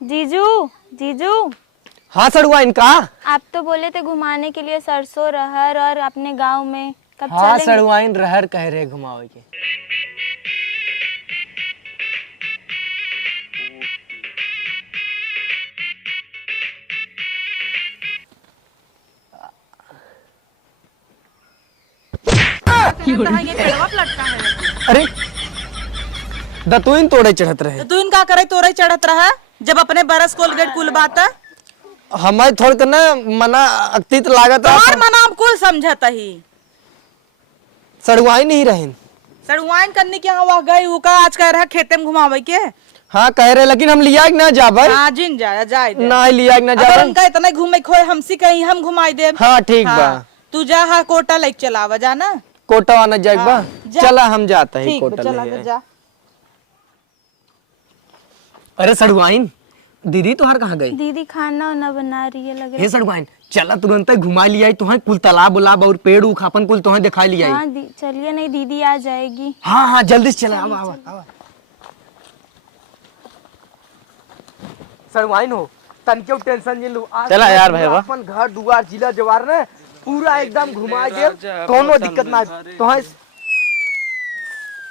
जीजू जीजू। हाँ सड़ुआ इनका। आप तो बोले थे घुमाने के लिए सरसों रहर और अपने गांव में, कब हाँ चलेंगे? सड़ुआइन रहर कह रहे घुमावे के। अरे दतुइन तोड़े चढ़त रहे। तो तू इनका करे तोरे चढ़त रहा जब अपने बरस कोलगेट कुल बात हमें थोड़ के ना मना अक्तित लागत और मनाम कुल समझत ही सड़ुआई नहीं रहीन। सड़ुआइन करने के यहाँ वह गई उका आज कह रहा खेते में घुमावे के। हाँ कह रहे लेकिन हम लिया ना जाबर। हाँ जिन जाया जाए दे। ना लिया ना अगर जाबर। उनका इतना घूमे खोए हमसी कहीं हम घुमाई दे। हाँ ठीक बा। तू जा हा कोटा लेके चलावा जाना। कोटा आना जाए बा। जा। चला हम जाते हैं ठीक कोटा चला ले। फिर जा। अरे सड़ुआइन दीदी तुहार कहाँ गई? दीदी खाना वाना बना रही है लग रहा हे सड़ुआइन चला तुरंत घुमा लिया तुहे कुल तालाब उलाब और पेड़ उखापन कुल तुहे दिखा लिया। हाँ चलिए, नहीं दीदी आ जाएगी। हाँ हाँ जल्दी से चला। आवा आवा आवा। सड़ुआइन हो तनके टेंशन नहीं लो। चला यार भाई वाह। अपन घर दुआर जिला जवार ने पूरा एकदम घुमा दे, कोनो दिक्कत ना तुहे।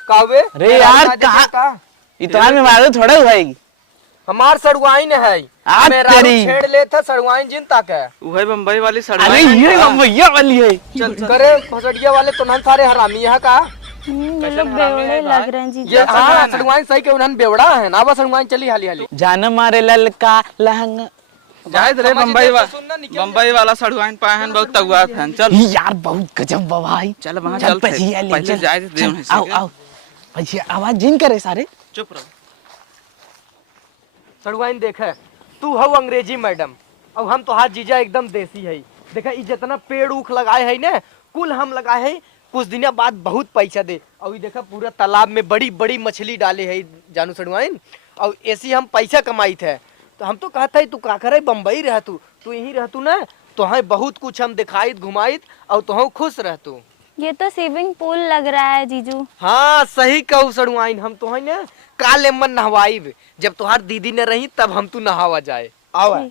कावे अरे यार कहाँ इतवार में मारो थोड़ा हुआई। हमार सड़ुआइन है। आप मेरा तेरी। छेड़ ले था सड़ुआइन जिन तक है। वही बम्बई वाली सड़क। अरे ये बम्बईया वाली है। चल करे भसड़िया वाले तो नन सारे हरामी है का। ये लोग बेवड़े लग रहे हैं जीजू। ये हाँ सड़ुआइन सही के उन्हन बेवड़ा है ना। बस सड़ुआइन चली हाली हाली। जान मारे ललका लहंगा जायद रे बम्बई वाला सड़ुआइन पाहन बहुत तगुआ फैन। चल यार बहुत गजब भाई। चल वहां चल चल पजिया ले पहले चल। जाए दे चल, उन्हें से। आओ आओ पजिया आवाज जिन करे सारे। चुप रहो। सड़ुआइन देखे तू हो अंग्रेजी मैडम और हम तो हाथ जीजा एकदम देसी है। देखा ये जितना पेड़ उख लगाए है ना कुल हम लगाए है। कुछ दिन बाद बहुत पैसा दे और ये देखा पूरा तालाब में बड़ी बड़ी मछली डाले है जानू सड़ुआइन। और ऐसी हम पैसा कमाई थे तो हम तो कहता है तू का करे बम्बई रह तू यहीं रह तू ना तो हमें बहुत कुछ हम दिखाई घुमाई और तो खुश रह तू। ये तो स्विमिंग पूल लग रहा है जीजू। हाँ सही कहू सड़ुआइन हम तो है ना काले मन नहवाई जब तुहार दीदी ने रही तब हम तू नहावा जाए। आओ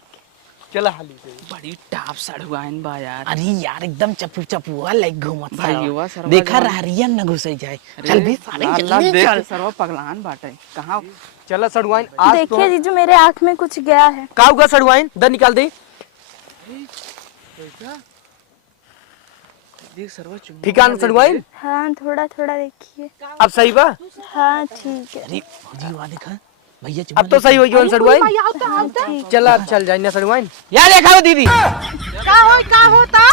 चला हाली से। बड़ी टाप सड़ुआइन बा यार। अरे यार एकदम चप्पू चप्पूआ लाइक घूमत भाई युवा सारा। सरवा देखा जवान। रहरिया न घुसे जाए। चल भी सारे अल्लाह जल्दी देख चल। के सरवा पगलान बाटे कहां। चला सड़ुआइन आज तो देखिए जीजू मेरे आँख में कुछ गया है। का होगा सड़ुआइन दर निकाल दे। देख सरवा चुम्मा ठिकान सड़ुआइन हाँ थोड़ा थोड़ा देखिए। अब सही बा। हाँ ठीक है। अरे जीवा देखा भैया अब तो सही हो गया सड़ुआइन। ठीक। चला अब चल जाए ना सड़ुआइन। यार देखा दीदी का होता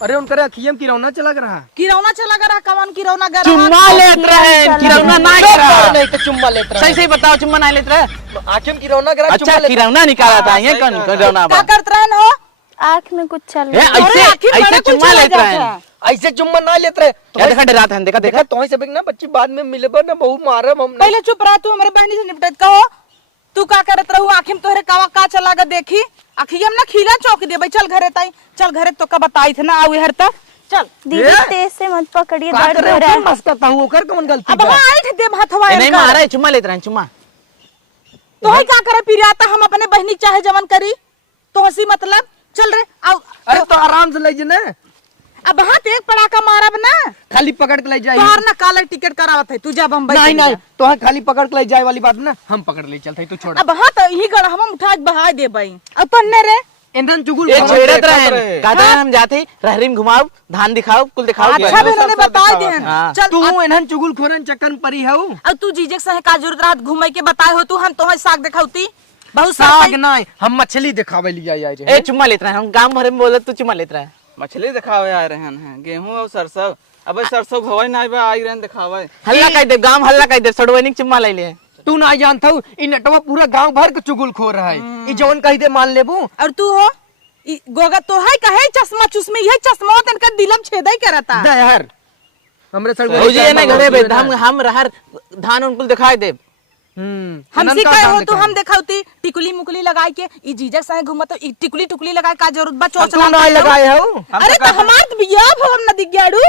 अरे उनकर अखियम की रौना चला रहा। किरौना चला गरा कवन किरौना गरा। चुम्मा लेत रहे किरौना ना करा। नहीं तो चुम्मा लेत रहा। सही सही बताओ चुम्मा ना लेत रहे। आखिम की रौना करा अच्छा किरौना निकाला था ये कौन किरौना का बा। करत रहन हो। आँख में कुछ चल ए, रहा है। ऐसे आखिर ऐसे बड़ा कुल चुम्मा चला लेत जाता रहे। है। ऐसे चुम्मा ना लेत रहे क्या देखा डरात है देखा देखा। देखा तो से ना बच्ची बाद में मिलेबा ना बहुत मारम हम। पहले चुप रहा तू हमारे बहनी से निपटत कहो। तू का करत रहू आखिम तोहरे कावा का चला ग देखी अखियम ना खीला चौक दे भाई। चल घरे ताई चल घरे तो का बताई थे ना आउ हर तक चल। दीदी तेज से मत पकड़िए, का दर्द करे हो रहा है। मस्का हूं ओकर कौन गलती अब बा? वहां आई थे दे भाथवा नहीं मारा है चुम्मा लेत रहे चुम्मा। तो ही का करे पिरियाता हम अपने बहनी चाहे जवन करी तो हंसी मतलब चल रे आओ। अरे तो आराम से ले जे ना अब हाथ एक पड़ाका मारब ना खाली पकड़ के ले जाए। तोहर ना काला टिकट करावत है तू जा बम्बई नहीं चली नहीं जा। तो खाली पकड़ के ले जाए वाली बात ना हम पकड़ ले चलते तो छोड़। अब हाथ ही गड़ हम उठा के बहा दे भाई अब पन्ने रे इंधन चुगुल ये भरत छेड़त रहे। रहे कहते हैं हम जाते रहरी में घुमाओ धान दिखाओ कुल दिखाओ। अच्छा भी उन्होंने बता दे हाँ। चल तू इन्हन चुगुल खोरन चक्कर में परी है। अब तू जीजे से का जरूरत रात घूमे के बताए हो तू हम तो साग दिखाउती बहुत साग नहीं हम मछली दिखावे लिया यार। ए चुम्मा लेत रहे हम गांव भर में बोले तू चुम्मा लेत रहे। मछली दिखावे आ रहे हैं गेहूं और सरसों। अबे सरसों भवई ना बा आई रहन दिखावे। हल्ला कह दे गांव हल्ला कह दे सड़वैनिक चुम्मा ले ले। तू ना जानता हूँ इ नटवा पूरा गांव भर के चुगुल खो रहा है। ई जवन कह दे मान लेबू। और तू हो गोगा तो है कहे चश्मा चुश्मे यही चश्मा तनका दिलम छेदई करता दहर हमरे सर भौजी है ना घरे बे हम रहर धान उनको दिखाई दे। हमसे कहे हो तू हम दिखाउती टिकुली मुकुली लगाई के ई जीजा से घूमत ई टिकुली टुकुली लगाए का जरूरत बा चोच तू ना लगाए हो। अरे तो हमार बियाह भवन न दिख गयाड़ू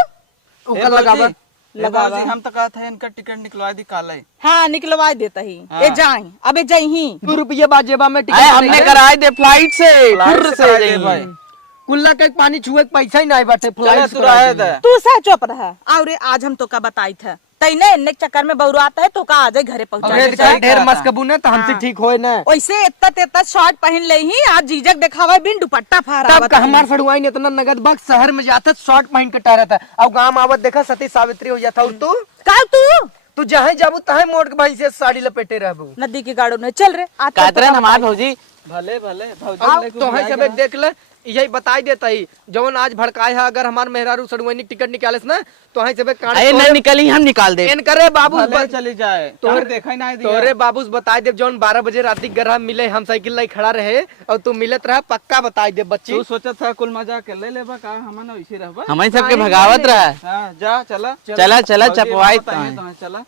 ओकर लगाबा लगावा। हम तो कहते हैं इनका टिकट निकलवा दी काले। हाँ निकलवा देता ही हाँ। ए जाई अबे जाई 2 रुपये बाजेबा में अरे टिकट हमने कराए दे फ्लाइट से खुद से जाई भाई। कुल्ला के पानी छुए के पैसा ही नहीं बाटे चला फ्लाइट तू रहे थे। तू सह चुप रहा और आज हम तो का बताई था तईने इन्ने के चक्कर में बौरू आता है तो का आ जाए घरे पहुंचा अरे दे। ढेर मस्कबू ना तो हमसे ठीक होए ना वैसे इतना शॉर्ट पहन ले ही आज जीजक दिखावा बिन दुपट्टा फहरावा तब का हमार सड़ुआई ने इतना नगद बग शहर में जाता शॉर्ट पहन के टहरा था अब गांव आवत देखा सती सावित्री हो जाता और का तू जहाँ जाबू तहाँ मोड़ के भाई से साड़ी लपेटे रहबू नदी के गाड़ो में चल रे आज कहते हैं हमार भौजी भले भले भौजी तो है सब देख ले यही बताई देता ही जवन आज भड़काए है अगर हमार मेहरारू सड़ुआई टिकट निकाले ना तो है सब अरे नहीं निकली हम निकाल दे। एन करे बाबू भले चली जाए तोहरे देखा ही नहीं दिया। तोरे बाबू बताई दे जौन 12 बजे राती ग्रह मिले हम साइकिल लाई खड़ा रहे और तू मिलत रहा पक्का बताई दे बच्ची तू सोचत था कुल मजा के ले लेबा का हमन वैसे रहबा हमारे सबके भगावत रहा हां जा चला चला चला भौजी चपवाई बताइए तो चला